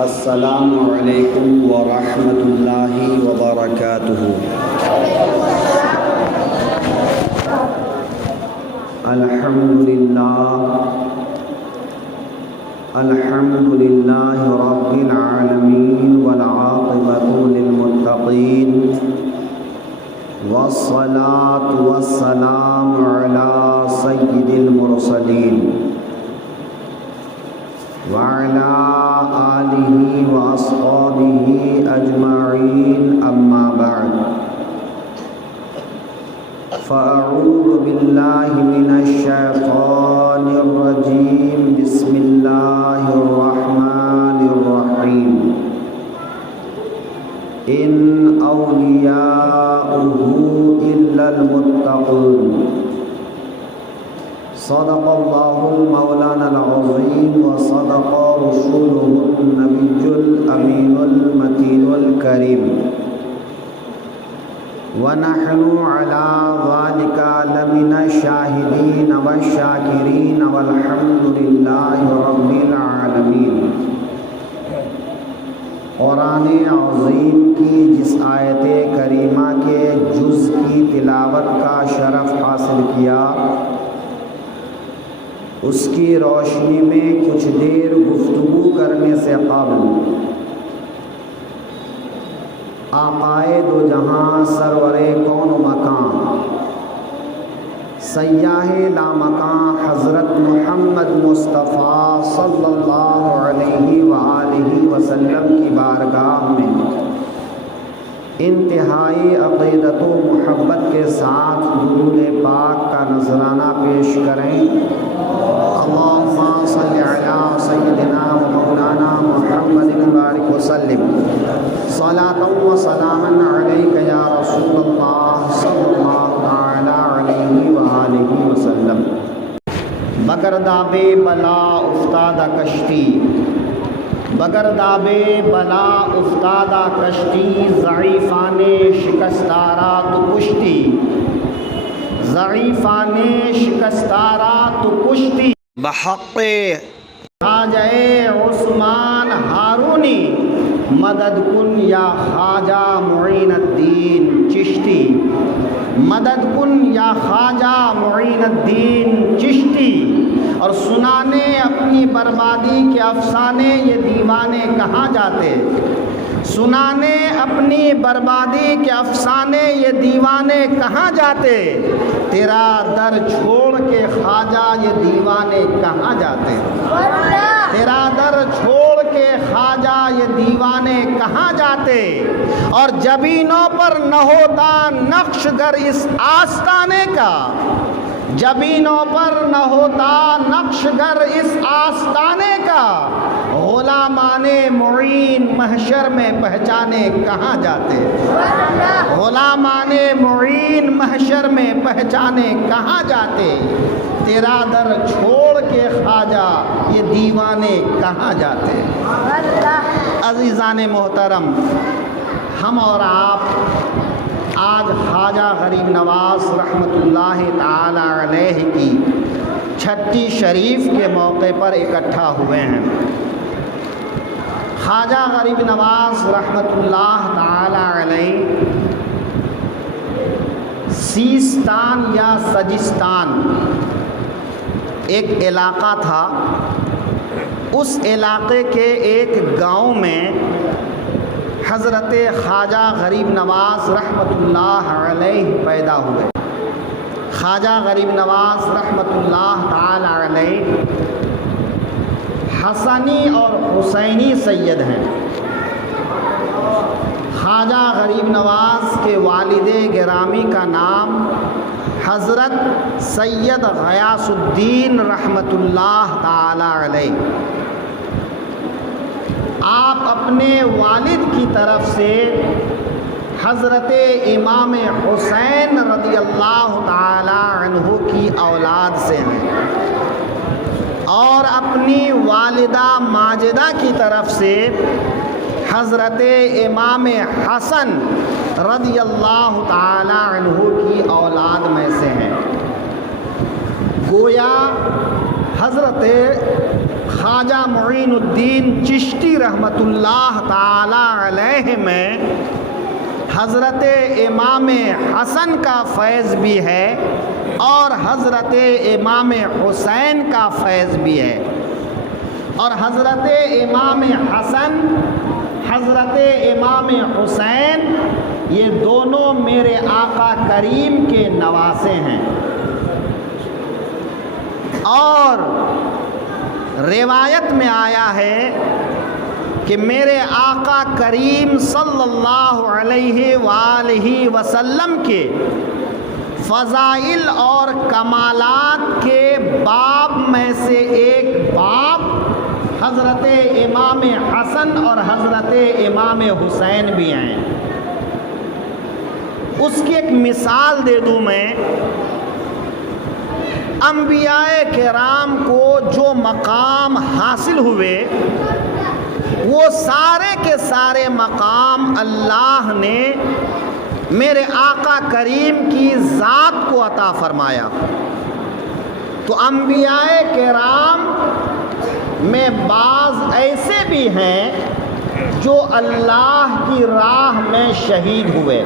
السلام علیکم ورحمۃ اللہ وبرکاتہ۔ الحمد للہ رب العالمین والعاقبۃ للمتقین والصلاة والسلام علی سید المرسلین وعلى آلہ واصحابہ اجمعین، اما بعد فاعوذ باللہ من الشیطان الرجیم، بسم اللہ الرحمن الرحیم۔ ان اولیاؤہ الا المتقون۔ صدق اللہ مولانا العظیم وصدق رسولہ النبی الامین المتین الکریم، ونحن علی ذلک لمن الشاہدین والشاکرین والحمد للہ رب العالمین۔ قرآن عظیم کی جس آیت کریمہ کے جز کی تلاوت کا شرف حاصل کیا، اس کی روشنی میں کچھ دیر گفتگو کرنے سے قبل آقائے دو جہاں سرور کون و مکان سیاہ لامکان حضرت محمد مصطفیٰ صلی اللہ علیہ وآلہ وسلم کی بارگاہ میں انتہائی عقیدت و محبت کے ساتھ درود پاک کا نذرانہ پیش کریں۔ اللہم صلی علی سیدنا و مولانا محمد بارک وسلم، صلاۃ و سلاما علیک یا رسول اللہ صلی اللہ تعالی علیہ وآلہ وسلم۔ بگرداب بلا افتادہ کشتی، بگرداب بلا افتادہ کشتی، ضعیفان شکستارا تو کشتی، ضعیفان شکستارا تو کشتی، بحق خواجہ عثمان ہارونی مدد کن یا خواجہ معین الدین چشتی، مدد کن یا خواجہ معین الدین چشتی۔ اور سنانے اپنی بربادی کے افسانے یہ دیوانے کہاں جاتے، سنانے اپنی بربادی کے افسانے یہ دیوانے کہاں جاتے، تیرا در چھوڑ کے خواجہ یہ دیوانے کہاں جاتے، تیرا در چھوڑ کے خواجہ یہ دیوانے کہاں جاتے۔ اور جبینوں پر نہ ہوتا نقش گر اس آستانے کا، جبینوں پر نہ ہوتا نقش گر اس آستانے کا، غلامان معین محشر میں پہچانے کہاں جاتے، غلامان معین محشر میں پہچانے کہاں جاتے، تیرا در چھوڑ کے خواجہ یہ دیوانے کہاں جاتے۔ عزیزان محترم، ہم اور آپ آج خواجہ غریب نواز رحمۃ اللہ تعالی علیہ کی چھٹی شریف کے موقع پر اکٹھا ہوئے ہیں۔ خواجہ غریب نواز رحمۃ اللہ تعالی علیہ سیستان یا سجستان ایک علاقہ تھا، اس علاقے کے ایک گاؤں میں حضرت خواجہ غریب نواز رحمۃ اللہ علیہ پیدا ہوئے۔ خواجہ غریب نواز رحمۃ اللہ تعالی علیہ حسنی اور حسینی سید ہیں۔ خواجہ غریب نواز کے والد گرامی کا نام حضرت سید غیاث الدین رحمۃ اللہ تعالی علیہ۔ آپ اپنے والد کی طرف سے حضرت امام حسین رضی اللہ تعالی عنہ کی اولاد سے ہیں، اور اپنی والدہ ماجدہ کی طرف سے حضرت امام حسن رضی اللہ تعالی عنہ کی اولاد میں سے ہیں۔ گویا حضرت خواجہ معین الدین چشتی رحمۃ اللہ تعالی علیہ میں حضرت امام حسن کا فیض بھی ہے اور حضرت امام حسین کا فیض بھی ہے، اور حضرت امام حسن، حضرت امام حسین یہ دونوں میرے آقا کریم کے نواسے ہیں۔ اور روایت میں آیا ہے کہ میرے آقا کریم صلی اللہ علیہ وآلہ وسلم کے فضائل اور کمالات کے باب میں سے ایک باب حضرت امام حسن اور حضرت امام حسین بھی ہیں۔ اس کی ایک مثال دے دوں میں، انبیاء کرام کو جو مقام حاصل ہوئے وہ سارے کے سارے مقام اللہ نے میرے آقا کریم کی ذات کو عطا فرمایا۔ تو انبیاء کرام میں بعض ایسے بھی ہیں جو اللہ کی راہ میں شہید ہوئے،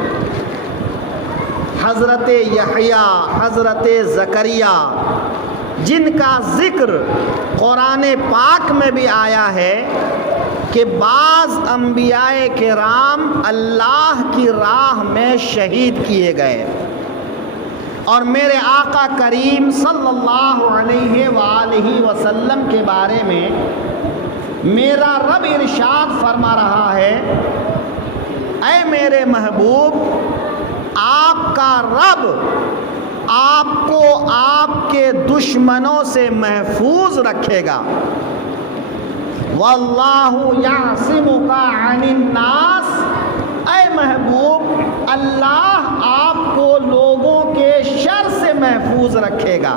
حضرت یحییٰ، حضرت زکریا، جن کا ذکر قرآن پاک میں بھی آیا ہے کہ بعض انبیاء کرام اللہ کی راہ میں شہید کیے گئے۔ اور میرے آقا کریم صلی اللہ علیہ وآلہ وسلم کے بارے میں میرا رب ارشاد فرما رہا ہے، اے میرے محبوب، آپ کا رب آپ کو آپ کے دشمنوں سے محفوظ رکھے گا۔ واللہ یعصمک عن الناس، اے محبوب اللہ آپ کو لوگوں کے شر سے محفوظ رکھے گا۔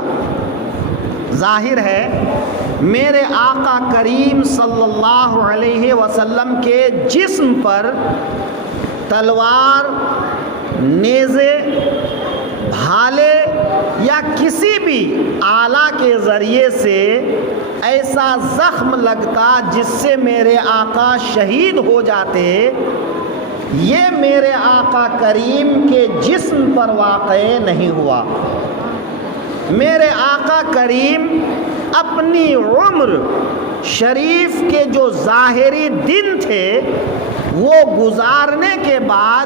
ظاہر ہے میرے آقا کریم صلی اللہ علیہ وسلم کے جسم پر تلوار، نیزے، بھالے یا کسی بھی آلہ کے ذریعے سے ایسا زخم لگتا جس سے میرے آقا شہید ہو جاتے، یہ میرے آقا کریم کے جسم پر واقع نہیں ہوا۔ میرے آقا کریم اپنی عمر شریف کے جو ظاہری دن تھے وہ گزارنے کے بعد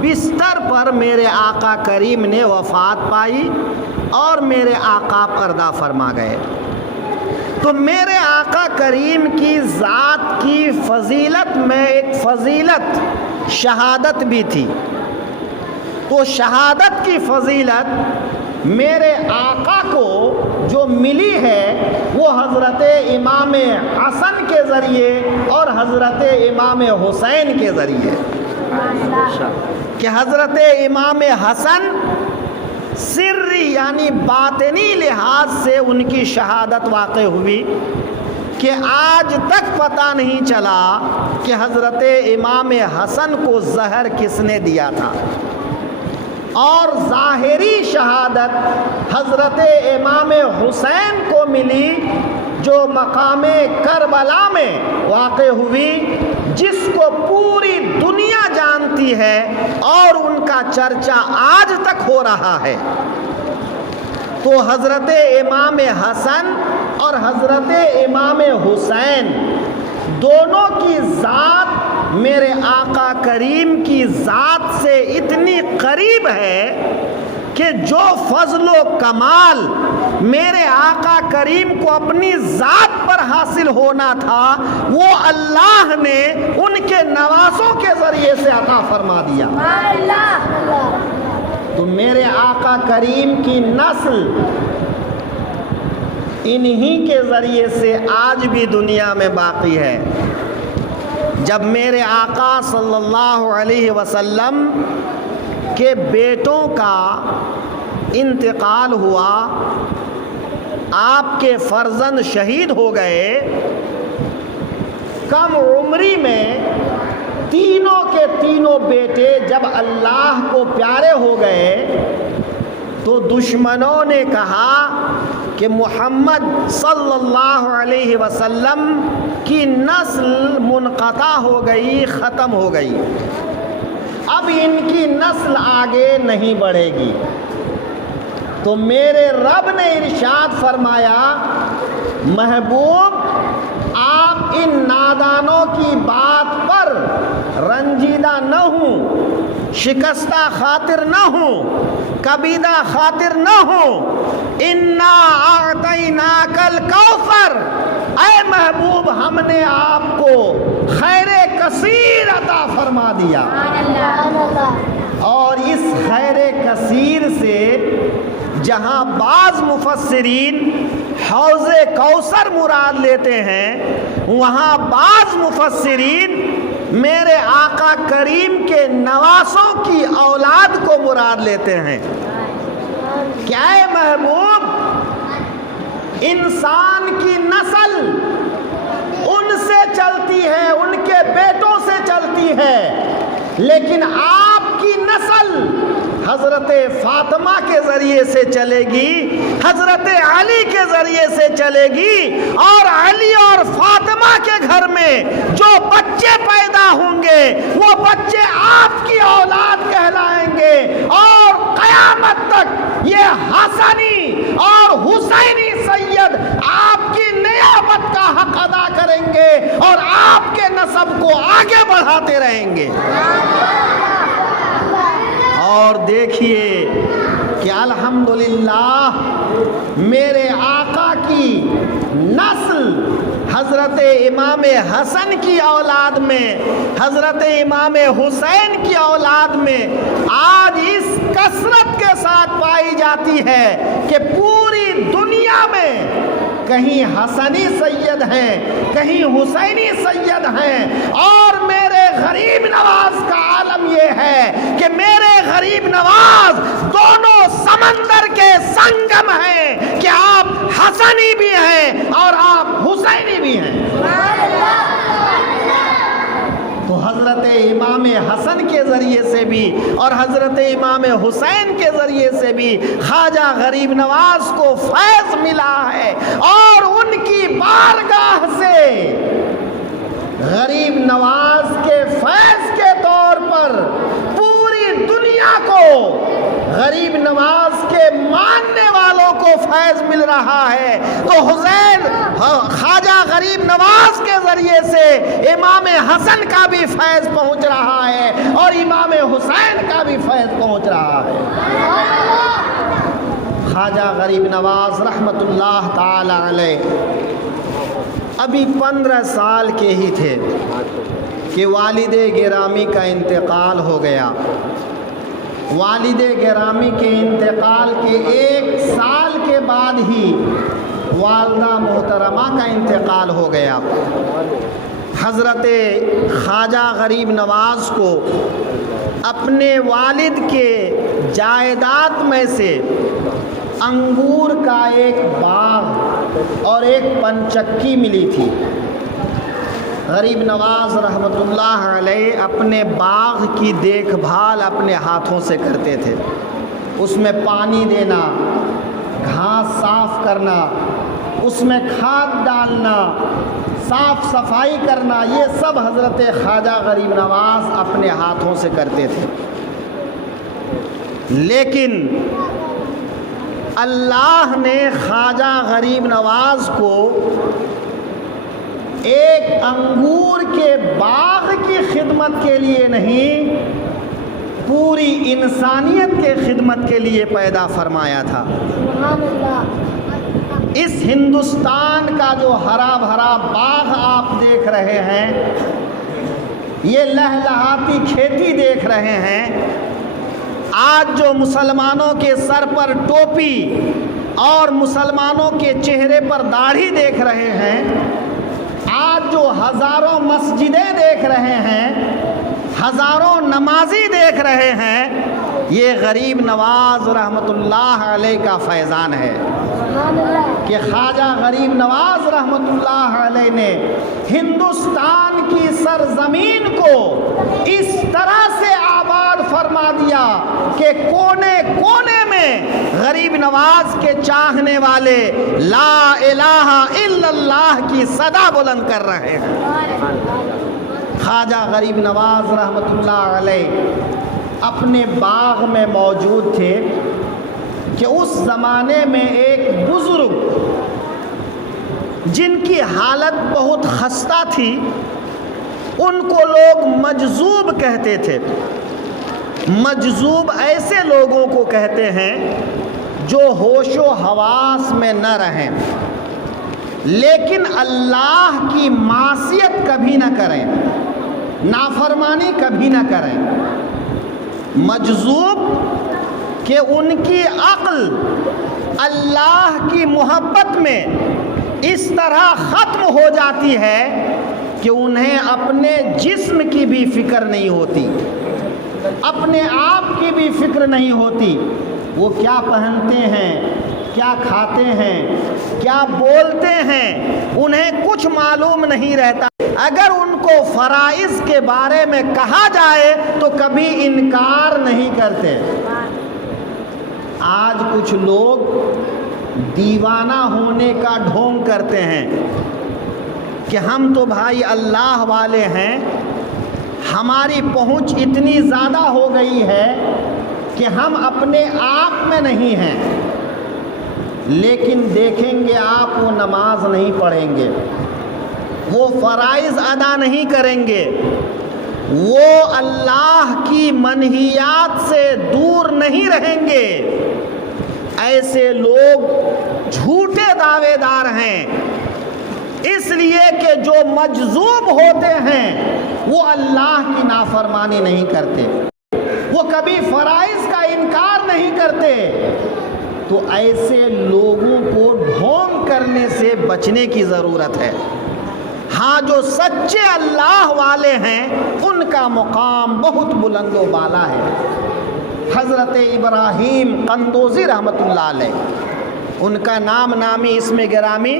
بستر پر میرے آقا کریم نے وفات پائی اور میرے آقا پردہ فرما گئے۔ تو میرے آقا کریم کی ذات کی فضیلت میں ایک فضیلت شہادت بھی تھی۔ تو شہادت کی فضیلت میرے آقا کو جو ملی ہے وہ حضرت امام حسن کے ذریعے اور حضرت امام حسین کے ذریعے، کہ حضرت امام حسن سری یعنی باطنی لحاظ سے ان کی شہادت واقع ہوئی کہ آج تک پتہ نہیں چلا کہ حضرت امام حسن کو زہر کس نے دیا تھا، اور ظاہری شہادت حضرت امام حسین کو ملی جو مقام کربلا میں واقع ہوئی، جس کو پوری دنیا جانتی ہے اور ان کا چرچا آج تک ہو رہا ہے۔ تو حضرت امام حسن اور حضرت امام حسین دونوں کی ذات میرے آقا کریم کی ذات سے اتنی قریب ہے کہ جو فضل و کمال میرے آقا کریم کو اپنی ذات پر حاصل ہونا تھا وہ اللہ نے ان کے نواسوں کے ذریعے سے عطا فرما دیا۔ تو میرے آقا کریم کی نسل انہی کے ذریعے سے آج بھی دنیا میں باقی ہے۔ جب میرے آقا صلی اللہ علیہ وسلم کے بیٹوں کا انتقال ہوا، آپ کے فرزند شہید ہو گئے، کم عمری میں تینوں کے تینوں بیٹے جب اللہ کو پیارے ہو گئے تو دشمنوں نے کہا کہ محمد صلی اللہ علیہ وسلم کی نسل منقطع ہو گئی، ختم ہو گئی، اب ان کی نسل آگے نہیں بڑھے گی۔ تو میرے رب نے ارشاد فرمایا محبوب آپ ان نادانوں کی بات پر رنجیدہ نہ ہوں، شکستہ خاطر نہ ہوں، کبیدہ خاطر نہ ہوں۔ انا اعطیناک الکوثر، اے محبوب ہم نے آپ کو خیر کثیر عطا فرما دیا، اور اس خیر کثیر سے جہاں بعض مفسرین حوض کوثر مراد لیتے ہیں، وہاں بعض مفسرین میرے آقا کریم کے نواسوں کی اولاد کو مراد لیتے ہیں۔ کیا ہے محبوب، انسان کی نسل ان سے چلتی ہے، ان کے بیٹوں سے چلتی ہے، لیکن آپ کی نسل حضرت فاطمہ کے ذریعے سے چلے گی، حضرت علی کے ذریعے سے چلے گی، اور علی اور فاطمہ کے گھر میں جو بچے پیدا ہوں گے وہ بچے آپ کی اولاد کہلائیں گے، اور قیامت تک یہ حسنی اور حسینی سید آپ کی نیابت کا حق ادا کریں گے اور آپ کے نسب کو آگے بڑھاتے رہیں گے۔ اور دیکھیے کہ الحمدللہ میرے آقا کی نسل حضرت امام حسن کی اولاد میں، حضرت امام حسین کی اولاد میں آج اس کثرت کے ساتھ پائی جاتی ہے کہ پوری دنیا میں کہیں حسنی سید ہیں، کہیں حسینی سید ہیں، اور میرے غریب نواز کا عالم یہ ہے کہ میرے غریب نواز دونوں سمندر کے سنگم ہیں کہ آپ حسنی بھی ہیں اور آپ حسینی بھی ہیں۔ تو حضرت امام حسن کے ذریعے سے بھی اور حضرت امام حسین کے ذریعے سے بھی خواجہ غریب نواز کو فیض ملا ہے، اور ان کی بارگاہ سے غریب نواز کے فیض کے طور پر پوری دنیا کو غریب نواز کے ماننے والوں کو فیض مل رہا ہے۔ تو حسین خواجہ غریب نواز کے ذریعے سے امام حسن کا بھی فیض پہنچ رہا ہے اور امام حسین کا بھی فیض پہنچ رہا ہے۔ خواجہ غریب نواز رحمت اللہ تعالی علیہ ابھی 15 سال کے ہی تھے کہ والد گرامی کا انتقال ہو گیا۔ والد گرامی کے انتقال کے 1 سال کے بعد ہی والدہ محترمہ کا انتقال ہو گیا۔ حضرت خواجہ غریب نواز کو اپنے والد کے جائیداد میں سے انگور کا ایک باغ اور ایک پنچکی ملی تھی۔ غریب نواز رحمت اللہ علیہ اپنے باغ کی دیکھ بھال اپنے ہاتھوں سے کرتے تھے، اس میں پانی دینا، گھاس صاف کرنا، اس میں کھاد ڈالنا، صاف صفائی کرنا، یہ سب حضرت خواجہ غریب نواز اپنے ہاتھوں سے کرتے تھے۔ لیکن اللہ نے خواجہ غریب نواز کو ایک انگور کے باغ کی خدمت کے لیے نہیں، پوری انسانیت کے خدمت کے لیے پیدا فرمایا تھا۔ اس ہندوستان کا جو ہرا بھرا باغ آپ دیکھ رہے ہیں، یہ لہلہاتی کھیتی دیکھ رہے ہیں، آج جو مسلمانوں کے سر پر ٹوپی اور مسلمانوں کے چہرے پر داڑھی دیکھ رہے ہیں، آج جو ہزاروں مسجدیں دیکھ رہے ہیں، ہزاروں نمازی دیکھ رہے ہیں، یہ غریب نواز رحمت اللہ علیہ کا فیضان ہے کہ خواجہ غریب نواز رحمت اللہ علیہ نے ہندوستان کی سرزمین کو اس طرح سے آباد فرمایا فرما دیا کہ کونے کونے میں غریب نواز کے چاہنے والے لا الہ الا اللہ کی صدا بلند کر رہے ہیں۔ خواجہ غریب نواز رحمۃ اللہ علیہ اپنے باغ میں موجود تھے کہ اس زمانے میں ایک بزرگ جن کی حالت بہت خستہ تھی، ان کو لوگ مجذوب کہتے تھے۔ مجذوب ایسے لوگوں کو کہتے ہیں جو ہوش و حواس میں نہ رہیں لیکن اللہ کی معصیت کبھی نہ کریں، نافرمانی کبھی نہ کریں۔ مجذوب کہ ان کی عقل اللہ کی محبت میں اس طرح ختم ہو جاتی ہے کہ انہیں اپنے جسم کی بھی فکر نہیں ہوتی، اپنے آپ کی بھی فکر نہیں ہوتی۔ وہ کیا پہنتے ہیں، کیا کھاتے ہیں، کیا بولتے ہیں، انہیں کچھ معلوم نہیں رہتا۔ اگر ان کو فرائض کے بارے میں کہا جائے تو کبھی انکار نہیں کرتے۔ آج کچھ لوگ دیوانہ ہونے کا ڈھونگ کرتے ہیں کہ ہم تو بھائی اللہ والے ہیں، ہماری پہنچ اتنی زیادہ ہو گئی ہے کہ ہم اپنے آپ میں نہیں ہیں، لیکن دیکھیں گے آپ وہ نماز نہیں پڑھیں گے، وہ فرائض ادا نہیں کریں گے، وہ اللہ کی منہیات سے دور نہیں رہیں گے۔ ایسے لوگ جھوٹے دعوے دار ہیں، اس لیے کہ جو مجذوب ہوتے ہیں وہ اللہ کی نافرمانی نہیں کرتے، وہ کبھی فرائض کا انکار نہیں کرتے۔ تو ایسے لوگوں کو ڈھونگ کرنے سے بچنے کی ضرورت ہے۔ ہاں جو سچے اللہ والے ہیں ان کا مقام بہت بلند و بالا ہے۔ حضرت ابراہیم قندوزی رحمۃ اللہ علیہ، ان کا نام نامی اسم گرامی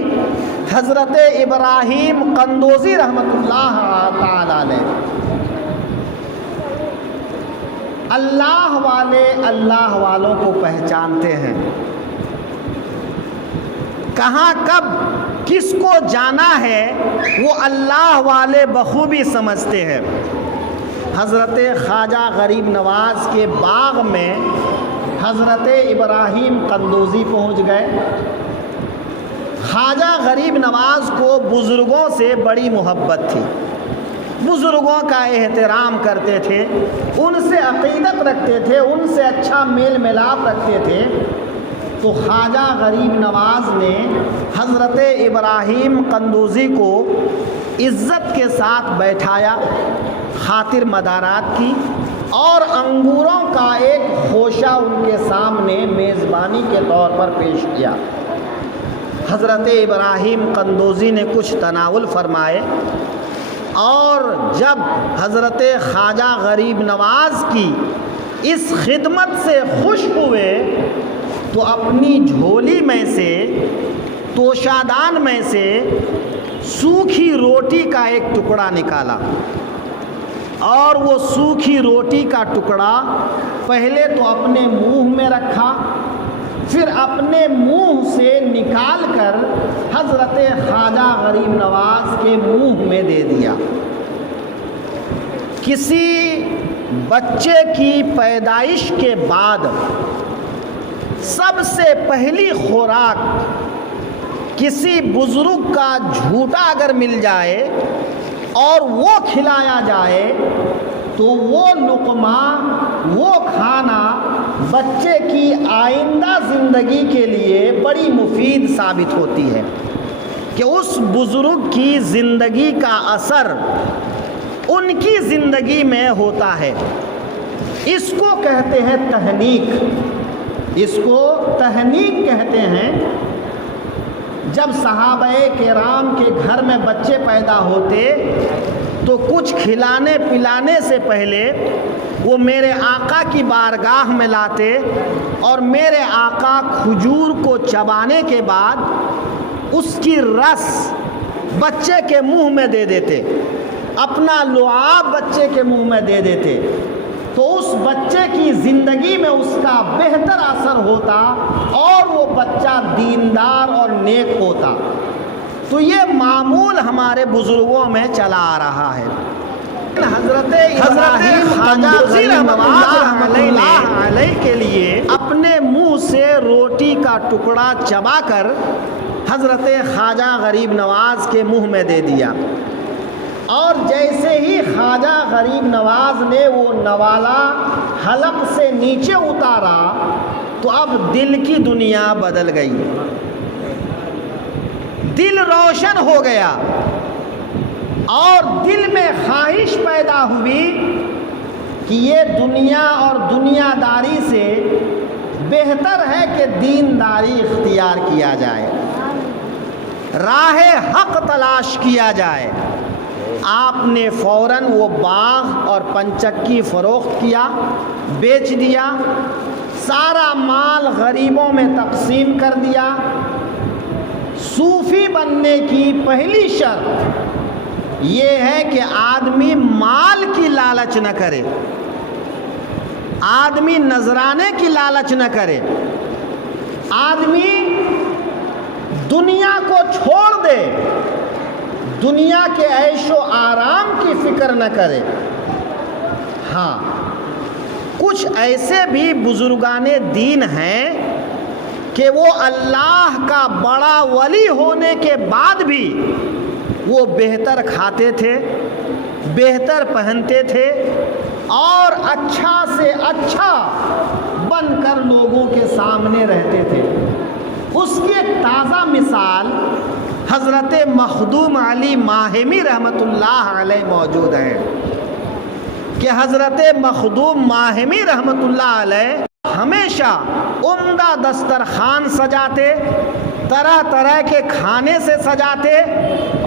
حضرت ابراہیم قندوزی رحمۃ اللہ تعالی علیہ۔ اللہ والے اللہ والوں کو پہچانتے ہیں، کہاں کب کس کو جانا ہے وہ اللہ والے بخوبی سمجھتے ہیں۔ حضرت خواجہ غریب نواز کے باغ میں حضرت ابراہیم قندوزی پہنچ گئے۔ خواجہ غریب نواز کو بزرگوں سے بڑی محبت تھی، بزرگوں کا احترام کرتے تھے، ان سے عقیدت رکھتے تھے، ان سے اچھا میل ملاپ رکھتے تھے۔ تو خواجہ غریب نواز نے حضرت ابراہیم قندوزی کو عزت کے ساتھ بیٹھایا، خاطر مدارات کی، اور انگوروں کا ایک خوشہ ان کے سامنے میزبانی کے طور پر پیش کیا۔ حضرت ابراہیم قندوزی نے کچھ تناول فرمائے، اور جب حضرت خواجہ غریب نواز کی اس خدمت سے خوش ہوئے تو اپنی جھولی میں سے، توشادان میں سے سوکھی روٹی کا ایک ٹکڑا نکالا، اور وہ سوکھی روٹی کا ٹکڑا پہلے تو اپنے منہ میں رکھا، پھر اپنے منہ سے نکال کر حضرت خواجہ غریب نواز کے منہ میں دے دیا۔ کسی بچے کی پیدائش کے بعد سب سے پہلی خوراک کسی بزرگ کا جھوٹا اگر مل جائے اور وہ کھلایا جائے تو وہ لقمہ، وہ کھانا بچے کی آئندہ زندگی کے لیے بڑی مفید ثابت ہوتی ہے کہ اس بزرگ کی زندگی کا اثر ان کی زندگی میں ہوتا ہے۔ اس کو کہتے ہیں تہنیک، اس کو تہنیک کہتے ہیں۔ جب صحابہ کرام کے گھر میں بچے پیدا ہوتے تو کچھ کھلانے پلانے سے پہلے وہ میرے آقا کی بارگاہ میں لاتے، اور میرے آقا کھجور کو چبانے کے بعد اس کی رس بچے کے منہ میں دے دیتے، اپنا لعاب بچے کے منہ میں دے دیتے۔ تو اس بچے کی زندگی میں اس کا بہتر اثر ہوتا اور وہ بچہ دیندار اور نیک ہوتا۔ تو یہ معمول ہمارے بزرگوں میں چلا آ رہا ہے۔ حضرت ابراہیم خواجہ غریب نواز رحمۃ اللہ علیہ کے لیے اپنے منہ سے روٹی کا ٹکڑا چبا کر حضرت خواجہ غریب نواز کے منہ میں دے دیا، اور جیسے ہی خواجہ غریب نواز نے وہ نوالا حلق سے نیچے اتارا تو اب دل کی دنیا بدل گئی، دل روشن ہو گیا، اور دل میں خواہش پیدا ہوئی کہ یہ دنیا اور دنیا داری سے بہتر ہے کہ دینداری اختیار کیا جائے، راہ حق تلاش کیا جائے۔ آپ نے فوراً وہ باغ اور پنچکی فروخت کیا، بیچ دیا، سارا مال غریبوں میں تقسیم کر دیا۔ صوفی بننے کی پہلی شرط یہ ہے کہ آدمی مال کی لالچ نہ کرے، آدمی نذرانے کی لالچ نہ کرے، آدمی دنیا کو چھوڑ دے، دنیا کے عیش و آرام کی فکر نہ کرے۔ ہاں، کچھ ایسے بھی بزرگان دین ہیں کہ وہ اللہ کا بڑا ولی ہونے کے بعد بھی وہ بہتر کھاتے تھے، بہتر پہنتے تھے، اور اچھا سے اچھا بن کر لوگوں کے سامنے رہتے تھے۔ اس کی ایک تازہ مثال حضرت مخدوم علی ماہمی رحمۃ اللہ علیہ موجود ہے کہ حضرت مخدوم ماہمی رحمۃ اللہ علیہ ہمیشہ عمدہ دسترخوان سجاتے، طرح طرح کے کھانے سے سجاتے،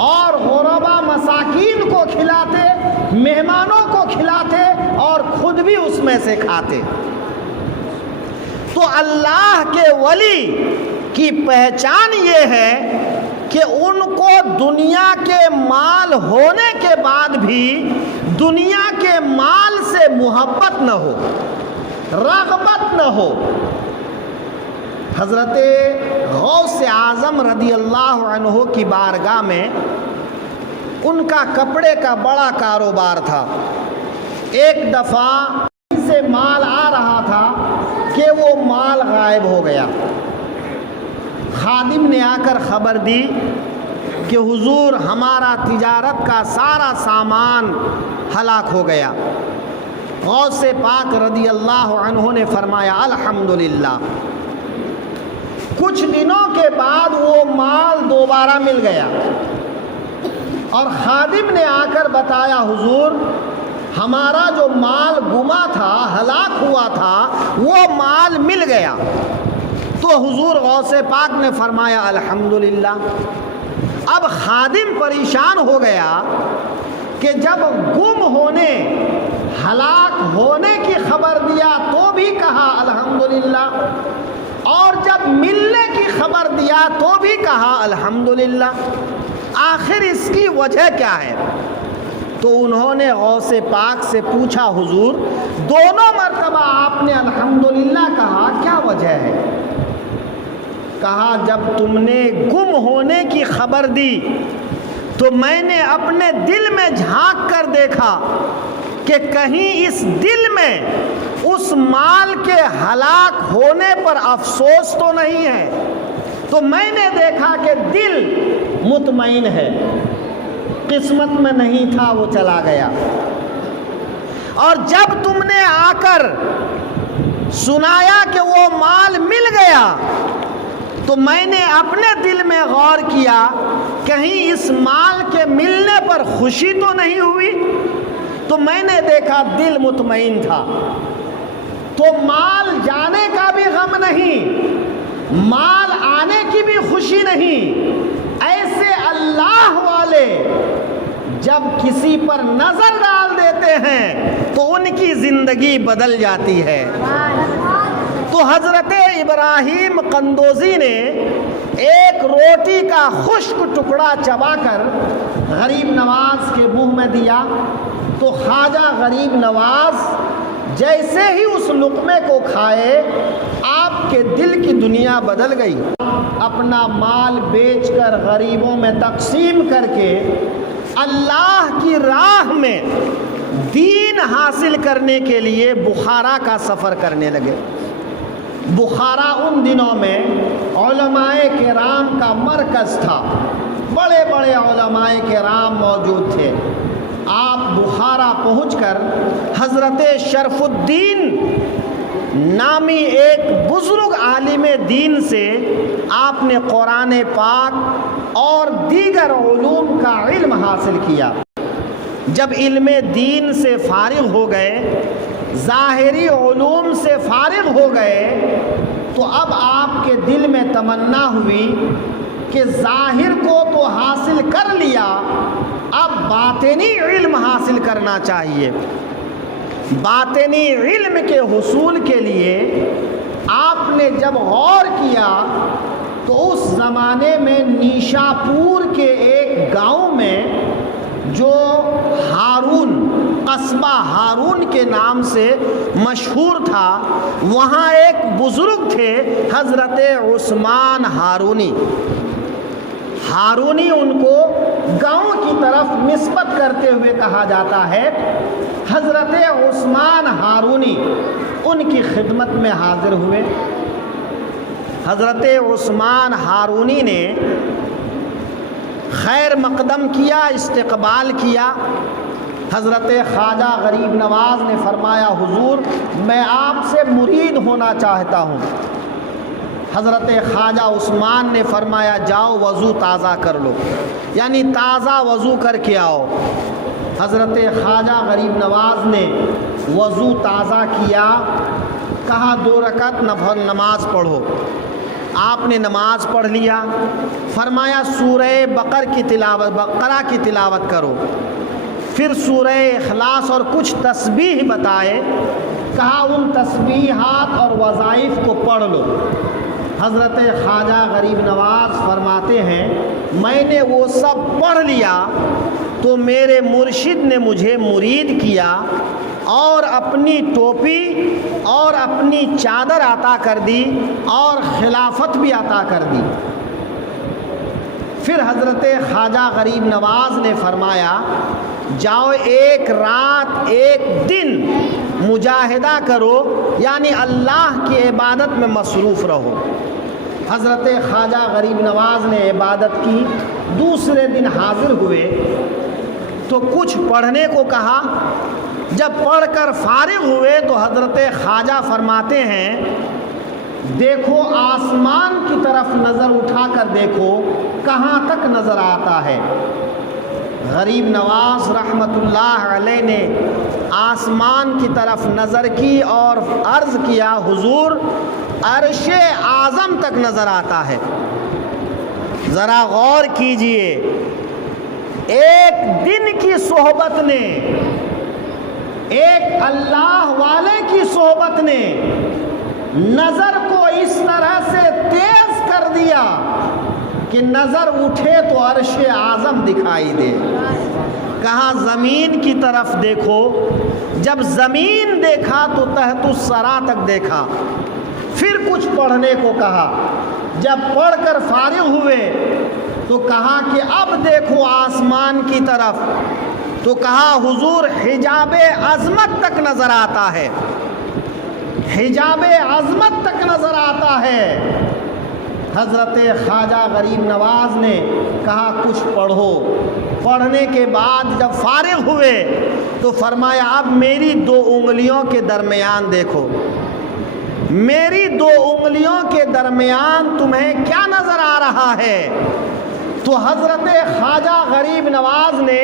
اور غربا مساکین کو کھلاتے، مہمانوں کو کھلاتے، اور خود بھی اس میں سے کھاتے۔ تو اللہ کے ولی کی پہچان یہ ہے کہ ان کو دنیا کے مال ہونے کے بعد بھی دنیا کے مال سے محبت نہ ہو، رغبت نہ ہو۔ حضرت غوث اعظم رضی اللہ عنہ کی بارگاہ میں ان کا کپڑے کا بڑا کاروبار تھا۔ ایک دفعہ سے مال آ رہا تھا کہ وہ مال غائب ہو گیا۔ خادم نے آ کر خبر دی کہ حضور ہمارا تجارت کا سارا سامان ہلاک ہو گیا۔ غوث پاک رضی اللہ عنہ نے فرمایا الحمدللہ۔ کچھ دنوں کے بعد وہ مال دوبارہ مل گیا، اور خادم نے آ کر بتایا حضور ہمارا جو مال گما تھا، ہلاک ہوا تھا، وہ مال مل گیا۔ تو حضور غوث پاک نے فرمایا الحمدللہ۔ اب خادم پریشان ہو گیا کہ جب گم ہونے، ہلاک ہونے کی خبر دیا تو بھی کہا الحمدللہ، اور جب ملنے کی خبر دیا تو بھی کہا الحمدللہ، آخر اس کی وجہ کیا ہے؟ تو انہوں نے غوث پاک سے پوچھا حضور دونوں مرتبہ آپ نے الحمدللہ کہا، کیا وجہ ہے؟ کہا جب تم نے گم ہونے کی خبر دی تو میں نے اپنے دل میں جھانک کر دیکھا کہ کہیں اس دل میں اس مال کے ہلاک ہونے پر افسوس تو نہیں ہے، تو میں نے دیکھا کہ دل مطمئن ہے، قسمت میں نہیں تھا وہ چلا گیا۔ اور جب تم نے آ کر سنایا کہ وہ مال مل گیا تو میں نے اپنے دل میں غور کیا کہیں اس مال کے ملنے پر خوشی تو نہیں ہوئی، تو میں نے دیکھا دل مطمئن تھا۔ تو مال جانے کا بھی غم نہیں، مال آنے کی بھی خوشی نہیں۔ ایسے اللہ والے جب کسی پر نظر ڈال دیتے ہیں تو ان کی زندگی بدل جاتی ہے۔ تو حضرت ابراہیم قندوزی نے ایک روٹی کا خشک ٹکڑا چبا کر غریب نواز کے منہ میں دیا، تو خواجہ غریب نواز جیسے ہی اس لقمے کو کھائے آپ کے دل کی دنیا بدل گئی۔ اپنا مال بیچ کر غریبوں میں تقسیم کر کے اللہ کی راہ میں دین حاصل کرنے کے لیے بخارا کا سفر کرنے لگے۔ بخارا ان دنوں میں علماء کرام کا مرکز تھا، بڑے بڑے علماء کرام موجود تھے۔ آپ بخارا پہنچ کر حضرت شرف الدین نامی ایک بزرگ عالم دین سے آپ نے قرآن پاک اور دیگر علوم کا علم حاصل کیا۔ جب علم دین سے فارغ ہو گئے، ظاہری علوم سے فارغ ہو گئے، تو اب آپ کے دل میں تمنا ہوئی کہ ظاہر کو تو حاصل کر لیا، اب باطنی علم حاصل کرنا چاہیے۔ باطنی علم کے حصول کے لیے آپ نے جب غور کیا تو اس زمانے میں نیشا پور کے ایک گاؤں میں جو ہارون، قصبہ ہارون کے نام سے مشہور تھا، وہاں ایک بزرگ تھے حضرت عثمان ہارونی۔ ہارونی ان کو گاؤں کی طرف نسبت کرتے ہوئے کہا جاتا ہے۔ حضرت عثمان ہارونی ان کی خدمت میں حاضر ہوئے۔ حضرت عثمان ہارونی نے خیر مقدم کیا، استقبال کیا۔ حضرت خواجہ غریب نواز نے فرمایا حضور میں آپ سے مرید ہونا چاہتا ہوں۔ حضرت خواجہ عثمان نے فرمایا جاؤ وضو تازہ کر لو، یعنی تازہ وضو کر کے آؤ۔ حضرت خواجہ غریب نواز نے وضو تازہ کیا، کہا 2 رکعت نفل نماز پڑھو۔ آپ نے نماز پڑھ لیا، فرمایا سورہ بقرہ کی تلاوت کرو، پھر سورہ اخلاص اور کچھ تسبیح بتائے، کہا ان تسبیحات اور وظائف کو پڑھ لو۔ حضرت خواجہ غریب نواز فرماتے ہیں میں نے وہ سب پڑھ لیا تو میرے مرشد نے مجھے مرید کیا اور اپنی ٹوپی اور اپنی چادر عطا کر دی اور خلافت بھی عطا کر دی۔ پھر حضرت خواجہ غریب نواز نے فرمایا جاؤ 1 رات 1 دن مجاہدہ کرو، یعنی اللہ کی عبادت میں مصروف رہو۔ حضرت خواجہ غریب نواز نے عبادت کی، دوسرے دن حاضر ہوئے تو کچھ پڑھنے کو کہا۔ جب پڑھ کر فارغ ہوئے تو حضرت خواجہ فرماتے ہیں دیکھو آسمان کی طرف نظر اٹھا کر دیکھو کہاں تک نظر آتا ہے۔ غریب نواز رحمت اللہ علیہ نے آسمان کی طرف نظر کی اور عرض کیا حضور عرش اعظم تک نظر آتا ہے۔ ذرا غور کیجئے، ایک دن کی صحبت نے، ایک اللہ والے کی صحبت نے نظر کو اس طرح سے تیز کر دیا کہ نظر اٹھے تو عرش اعظم دکھائی دے۔ کہا زمین کی طرف دیکھو، جب زمین دیکھا تو تحت الثری تک دیکھا۔ پھر کچھ پڑھنے کو کہا، جب پڑھ کر فارغ ہوئے تو کہا کہ اب دیکھو آسمان کی طرف، تو کہا حضور حجاب عظمت تک نظر آتا ہے، حجاب عظمت تک نظر آتا ہے۔ حضرت خواجہ غریب نواز نے کہا کچھ پڑھو۔ پڑھنے کے بعد جب فارغ ہوئے تو فرمایا اب میری 2 انگلیوں کے درمیان دیکھو، میری 2 انگلیوں کے درمیان تمہیں کیا نظر آ رہا ہے؟ تو حضرت خواجہ غریب نواز نے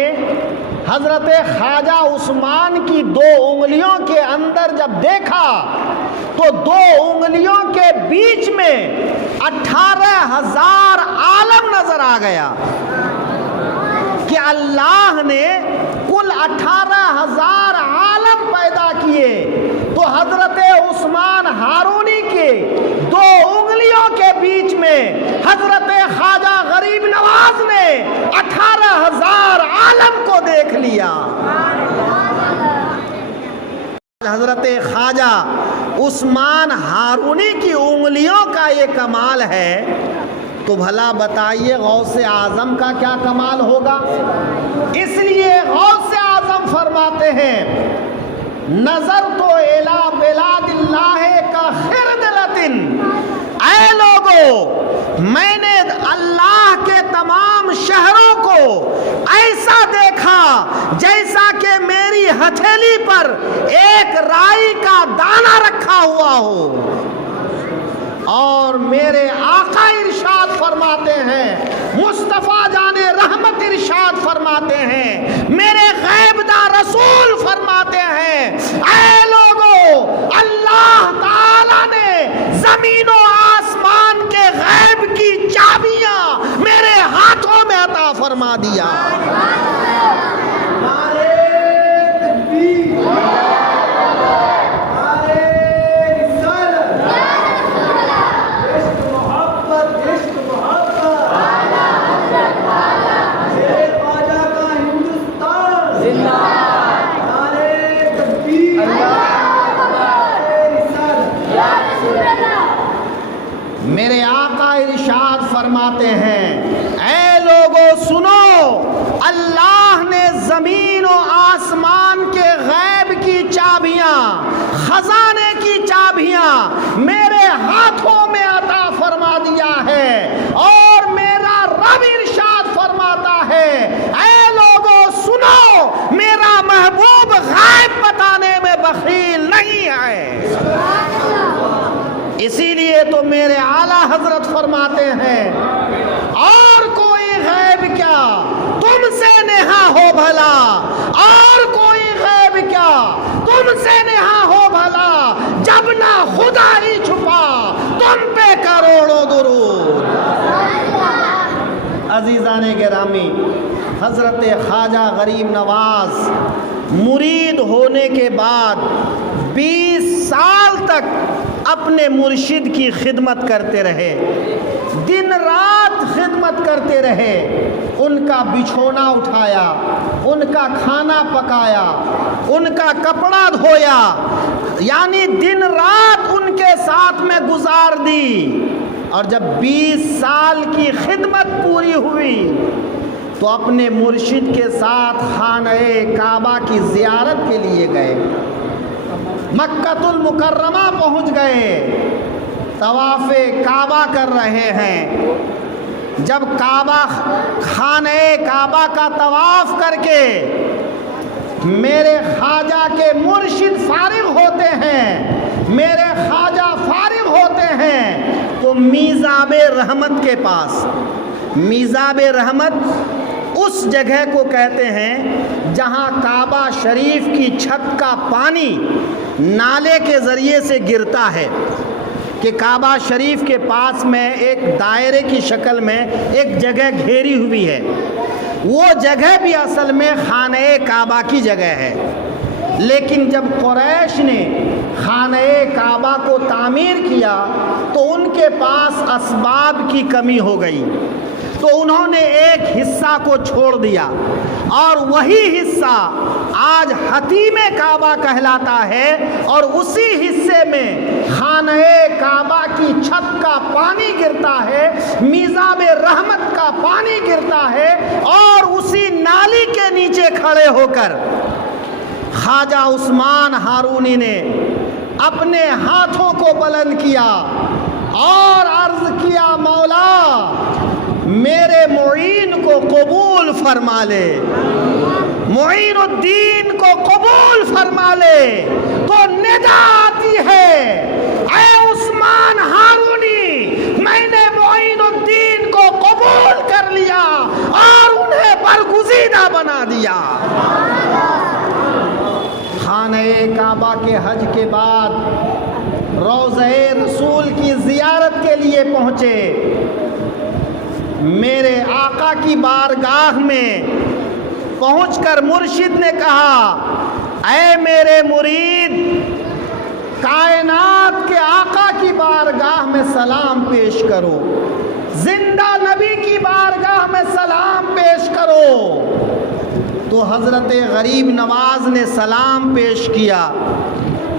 حضرت خواجہ عثمان کی 2 انگلیوں کے اندر جب دیکھا تو 2 انگلیوں کے بیچ میں 18,000 عالم نظر آ گیا کہ اللہ نے کل 18,000 عالم پیدا کیے۔ تو حضرت عثمان ہارونی کے 2 انگلیوں کے بیچ میں حضرت خواجہ غریب نواز نے 18,000 عالم کو دیکھ لیا۔ حضرت خواجہ عثمان ہارونی کی انگلیوں کا یہ کمال ہے تو بھلا بتائیے غوث اعظم کا کیا کمال ہوگا؟ اس لیے غوث اعظم فرماتے ہیں نظر تو الی بلاد اللہ کا خردلتن، اے لوگو میں نے اللہ کے تمام شہروں کو ایسا دیکھا جیسا کہ میری ہتھیلی پر ایک رائی کا دانہ رکھا ہوا ہو۔ اور میرے آقا ارشاد فرماتے ہیں، مصطفیٰ جان رحمت ارشاد فرماتے ہیں، میرے غیب دا رسول فرماتے ہیں، اے لوگو اللہ تعالیٰ نے زمین و آسمان کے غیب کی چابیاں میرے ہاتھوں میں عطا فرما دیا۔ میرے آقا ارشاد فرماتے ہیں، اے لوگو سنو، اللہ نے زمین و آسمان کے غیب کی چابیاں، خزانے کی چابیاں میرے ہاتھوں میں عطا فرما دیا ہے۔ اور میرا رب ارشاد فرماتا ہے، اے لوگو سنو، میرا محبوب غیب بتانے میں بخیل نہیں ہے۔ اسی لیے تو میرے اعلیٰ حضرت فرماتے ہیں، اور کوئی غیب کیا تم سے نہا ہو بھلا، اور کوئی غیب کیا تم سے نہا ہو بھلا، جب نہ خدا ہی چھپا تم پہ کروڑوں درود۔ عزیزان گرامی، حضرت خواجہ غریب نواز مرید ہونے کے بعد 20 سال تک اپنے مرشد کی خدمت کرتے رہے، دن رات خدمت کرتے رہے، ان کا بچھونا اٹھایا، ان کا کھانا پکایا، ان کا کپڑا دھویا، یعنی دن رات ان کے ساتھ میں گزار دی۔ اور جب 20 سال کی خدمت پوری ہوئی تو اپنے مرشد کے ساتھ خانہ کعبہ کی زیارت کے لیے گئے، مکہ المکرمہ پہنچ گئے، طواف کعبہ کر رہے ہیں۔ جب خانہ کعبہ کا طواف کر کے میرے خواجہ کے مرشد فارغ ہوتے ہیں، میرے خواجہ فارغ ہوتے ہیں تو میزاب رحمت کے پاس، میزاب رحمت اس جگہ کو کہتے ہیں جہاں کعبہ شریف کی چھت کا پانی نالے کے ذریعے سے گرتا ہے، کہ کعبہ شریف کے پاس میں ایک دائرے کی شکل میں ایک جگہ گھیری ہوئی ہے، وہ جگہ بھی اصل میں خانہ کعبہ کی جگہ ہے۔ لیکن جب قریش نے خانہ کعبہ کو تعمیر کیا تو ان کے پاس اسباب کی کمی ہو گئی، تو انہوں نے ایک حصہ کو چھوڑ دیا، اور وہی حصہ آج حتیم کعبہ کہلاتا ہے، اور اسی حصے میں خانہ کعبہ کی چھت کا پانی گرتا ہے، میزاب رحمت کا پانی گرتا ہے، اور اسی نالی کے نیچے کھڑے ہو کر خواجہ عثمان ہارونی نے اپنے ہاتھوں کو بلند کیا اور عرض کیا، مولا میرے معین کو قبول فرما لے، معین الدین کو قبول فرما لے۔ تو ندا آتی ہے، اے عثمان ہارونی، میں نے معین الدین کو قبول کر لیا اور انہیں برگزیدہ بنا دیا۔ خانہ کعبہ کے حج کے بعد روضہ رسول کی زیارت کے لیے پہنچے، میرے آقا کی بارگاہ میں پہنچ کر مرشد نے کہا، اے میرے مرید، کائنات کے آقا کی بارگاہ میں سلام پیش کرو، زندہ نبی کی بارگاہ میں سلام پیش کرو۔ تو حضرت غریب نواز نے سلام پیش کیا،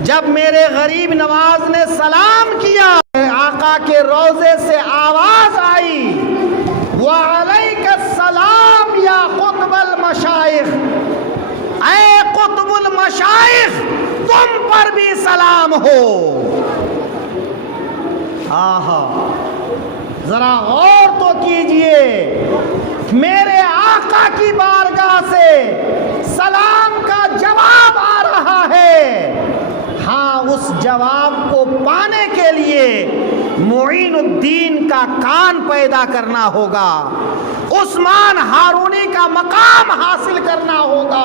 جب میرے غریب نواز نے سلام کیا، آقا کے روضے سے آواز آئی، وعلیک السلام یا قطب المشائخ، اے قطب المشائخ تم پر بھی سلام ہو۔ آہا، ذرا غور تو کیجئے، میرے آقا کی بارگاہ سے سلام کا جواب آ رہا ہے۔ ہاں، اس جواب کو پانے کے لیے معین الدین کا کان پیدا کرنا ہوگا، عثمان ہارونی کا مقام حاصل کرنا ہوگا،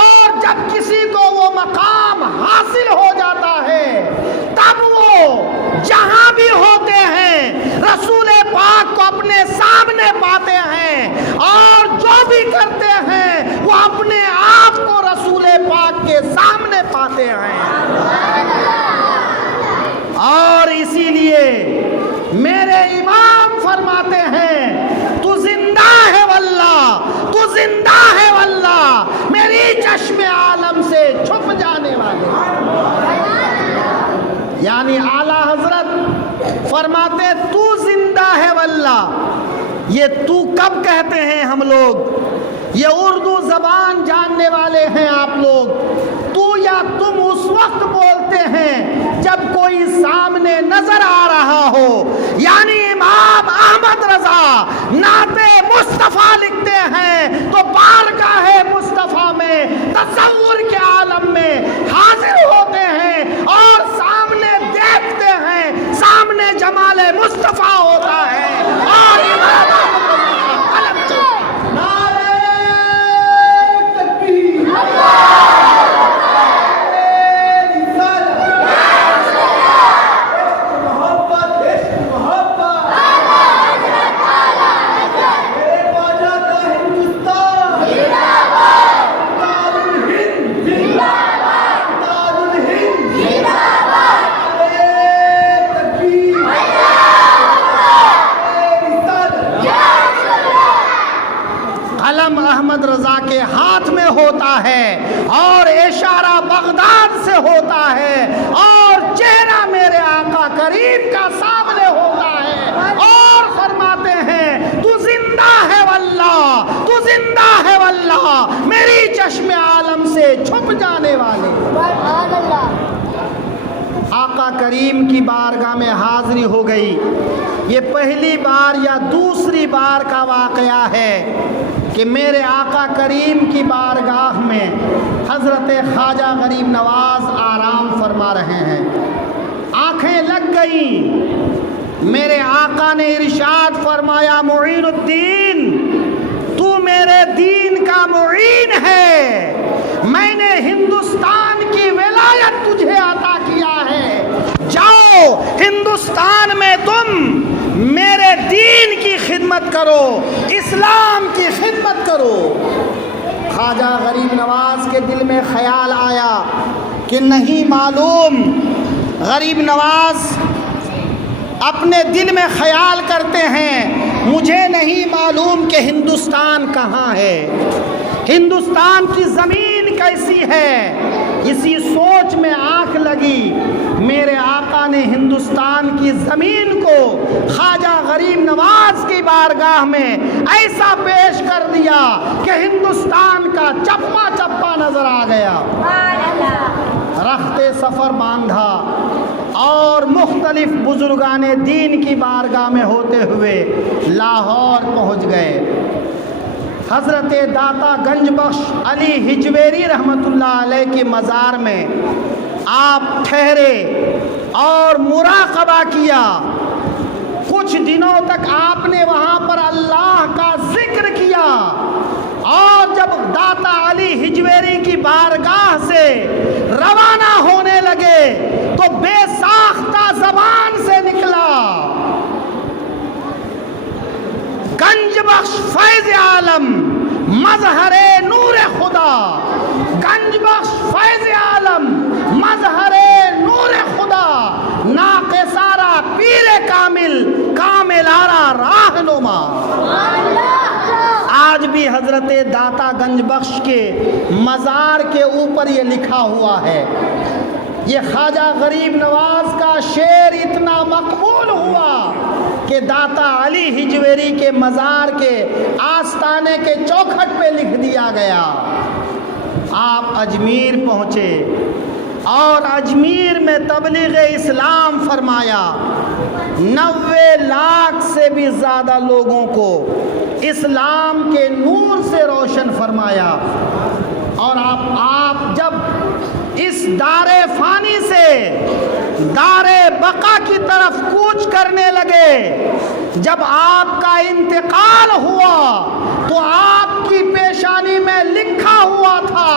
اور جب کسی کو وہ مقام حاصل ہو جاتا ہے تب وہ جہاں بھی ہوتے ہیں رسول پاک کو اپنے سامنے پاتے ہیں، اور جو بھی کرتے ہیں وہ اپنے آپ کو رسول پاک کے سامنے پاتے ہیں۔ اور اسی لیے میرے امام فرماتے ہیں، تو زندہ ہے واللہ، تو زندہ ہے واللہ، میری چشم عالم سے چھپ جانے والے۔ یعنی اعلیٰ حضرت فرماتے تو زندہ ہے واللہ۔ یہ تو کب کہتے ہیں ہم لوگ؟ یہ اردو زبان جاننے والے ہیں آپ لوگ۔ تو یا تم اس وقت بولتے ہیں جب کوئی سامنے نظر آ رہا ہو۔ یعنی امام احمد رضا نعت مصطفیٰ لکھتے ہیں تو بارگاہ مصطفیٰ میں تصور کے عالم میں حاضر ہوتے ہیں اور سامنے دیکھتے ہیں، سامنے جمال مصطفیٰ ہوتا ہے اور امام احمد رضا کا قلم چلتا ہے۔ نعرہ تکبیر، قلم احمد رضا کے ہاتھ میں ہوتا ہے اور اشارہ بغداد سے ہوتا ہے اور چہرہ میرے آقا کریم کا سامنے ہوتا ہے، اور فرماتے ہیں تو زندہ ہے واللہ، تو زندہ ہے واللہ، میری چشم عالم سے چھپ جانے والے۔ آقا کریم کی بارگاہ میں حاضری ہو گئی۔ یہ پہلی بار یا دوسری بار کا واقعہ ہے کہ میرے آقا کریم کی بارگاہ میں حضرت خواجہ غریب نواز آرام فرما رہے ہیں۔ آنکھیں لگ گئیں۔ میرے آقا نے ارشاد فرمایا، معین الدین تو میرے دین کا معین ہے، میں نے ہندوستان کی ولایت تجھے عطا کیا ہے، جاؤ ہندوستان میں تم میرے دین کی خدمت کرو، اسلام کی خدمت کرو۔ خواجہ غریب نواز کے دل میں خیال آیا کہ نہیں معلوم، غریب نواز اپنے دل میں خیال کرتے ہیں مجھے نہیں معلوم کہ ہندوستان کہاں ہے، ہندوستان کی زمین کیسی ہے۔ اسی سوچ میں آنکھ لگی، میرے آقا نے ہندوستان کی زمین کو خواجہ غریب نواز کی بارگاہ میں ایسا پیش کر دیا کہ ہندوستان کا چپا چپا نظر آ گیا۔ رخت سفر باندھا اور مختلف بزرگان دین کی بارگاہ میں ہوتے ہوئے لاہور پہنچ گئے۔ حضرت داتا گنج بخش علی ہجویری رحمت اللہ علیہ کی مزار میں آپ ٹھہرے اور مراقبہ کیا۔ کچھ دنوں تک آپ نے وہاں پر اللہ کا ذکر کیا، اور جب داتا علی ہجویری کی بارگاہ سے روانہ ہونے لگے تو بے ساختہ زبان سے نکلا، گنج بخش فیض عالم مظہر نور خدا، گنج بخش فیض عالم مظہر نور خدا، ناقصارہ پیر کامل، کاملارہ راہنما۔ آج بھی حضرت داتا گنج بخش کے مزار کے اوپر یہ لکھا ہوا ہے، یہ خواجہ غریب نواز کا شعر اتنا مقبول ہوا کہ داتا علی ہجویری کے مزار کے آستانے کے چوکھٹ پہ لکھ دیا گیا۔ آپ اجمیر پہنچے اور اجمیر میں تبلیغ اسلام فرمایا، 90 لاکھ سے بھی زیادہ لوگوں کو اسلام کے نور سے روشن فرمایا۔ اور آپ جب اس دار فانی سے دار بقا کی طرف کوچ کرنے لگے، جب آپ کا انتقال ہوا تو آپ کی پیشانی میں لکھا ہوا تھا،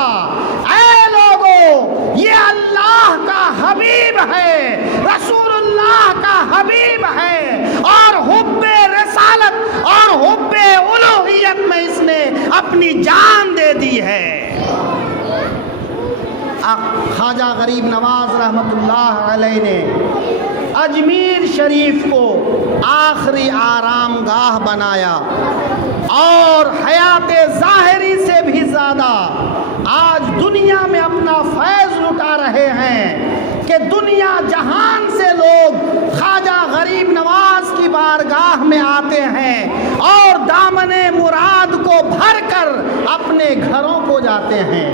اے لوگو یہ اللہ کا حبیب ہے، رسول اللہ کا حبیب ہے، اور حب رسالت اور حب الوہیت میں اس نے اپنی جان دے دی ہے۔ خواجہ غریب نواز رحمت اللہ علیہ نے اجمیر شریف کو آخری آرام گاہ بنایا، اور حیات ظاہری سے بھی زیادہ آج دنیا میں اپنا فیض لٹا رہے ہیں کہ دنیا جہان سے لوگ خواجہ غریب نواز کی بارگاہ میں آتے ہیں اور دامن مراد کو بھر کر اپنے گھروں کو جاتے ہیں۔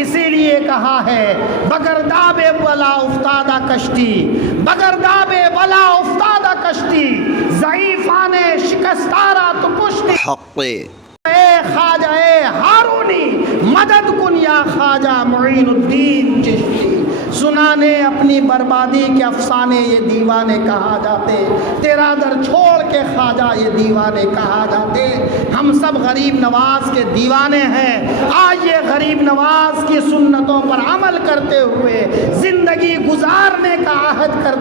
اسی لیے کہا ہے بگرداب ولا افتادہ کشتی، بگرداب ولا افتادہ کشتی، ضعیفان شکستارا تو پشتی، اے خواجہ ہارونی مدد کن یا خواجہ معین الدین چشتی۔ سنانے اپنی بربادی کے افسانے یہ دیوانے کہا جاتے، تیرا در چھوڑ کے خواجہ یہ دیوانے کہا جاتے۔ ہم سب غریب نواز کے دیوانے ہیں۔ آج یہ غریب نواز کی سنتوں پر عمل کرتے ہوئے زندگی گزارنے کا عہد کرتے